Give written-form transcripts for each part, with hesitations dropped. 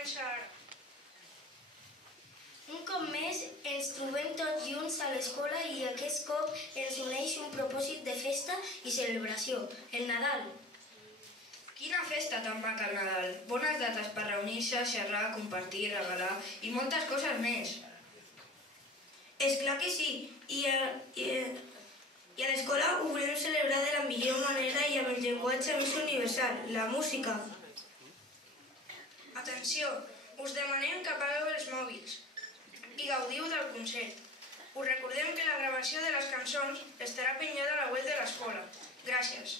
comença ara. Un cop més ens trobem tots junts a l'escola i aquest cop ens uneix un propòsit de festa i celebració, el Nadal. Quina festa tan maca el Nadal! Bones dates per reunir-se, xerrar, compartir, regalar i moltes coses més. És clar que sí, i a l'escola ho volem celebrar de la millor manera i amb el llenguatge més universal, la música. Atenció, us demanem que apagueu els mòbils i gaudiu del concert. Us recordem que la gravació de les cançons estarà penjada a la web de l'escola. Gràcies.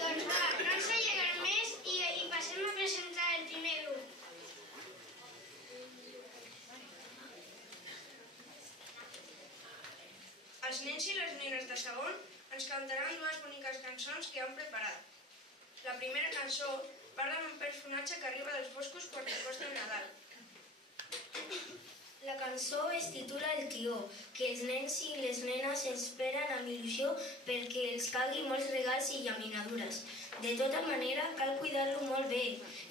Doncs va, no ens allarguem més i passem a presentar el primer grup. Els nens i les nenes de segon ens cantaran dues boniques cançons que han preparat. La primera cançó parla d'un personatge que arriba dels boscos quan s'acosta el Nadal. La cançó es titula El Tió, que els nens i les nenes esperen amb il·lusió perquè els cagui molts regals i llaminadures. De tota manera, cal cuidar-lo molt bé.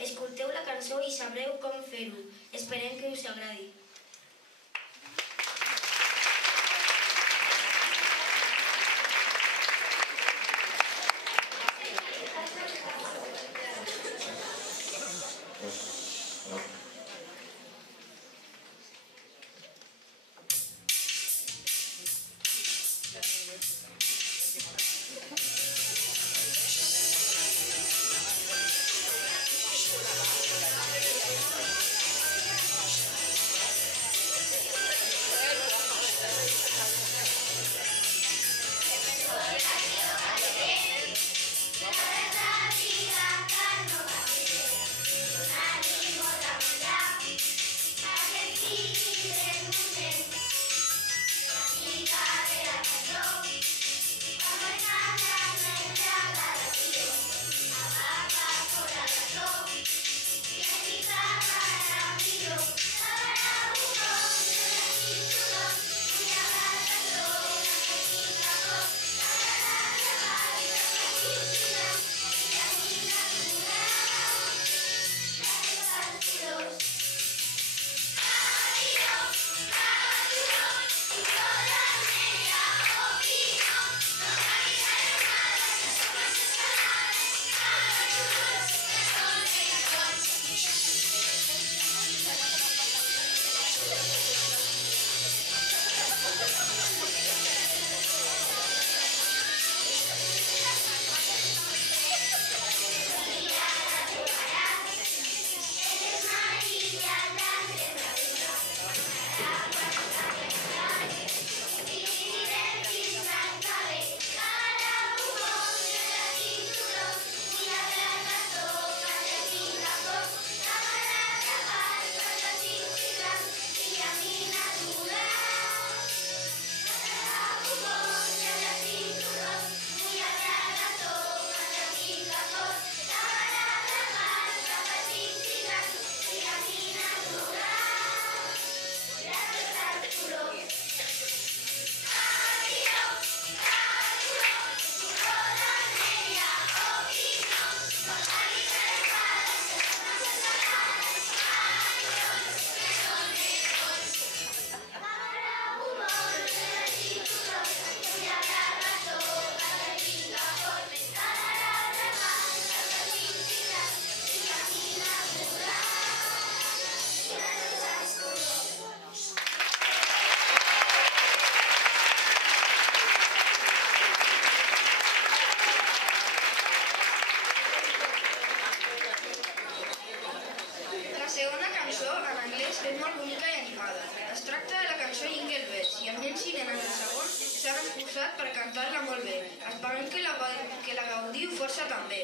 Escolteu la cançó i sabreu com fer-ho. Esperem que us agradi. és molt bonica i animada. Es tracta de la cançó Jingle Bells i els nens i nenes de segon s'han esforçat per cantar-la molt bé. Esperem que la gaudiu força també.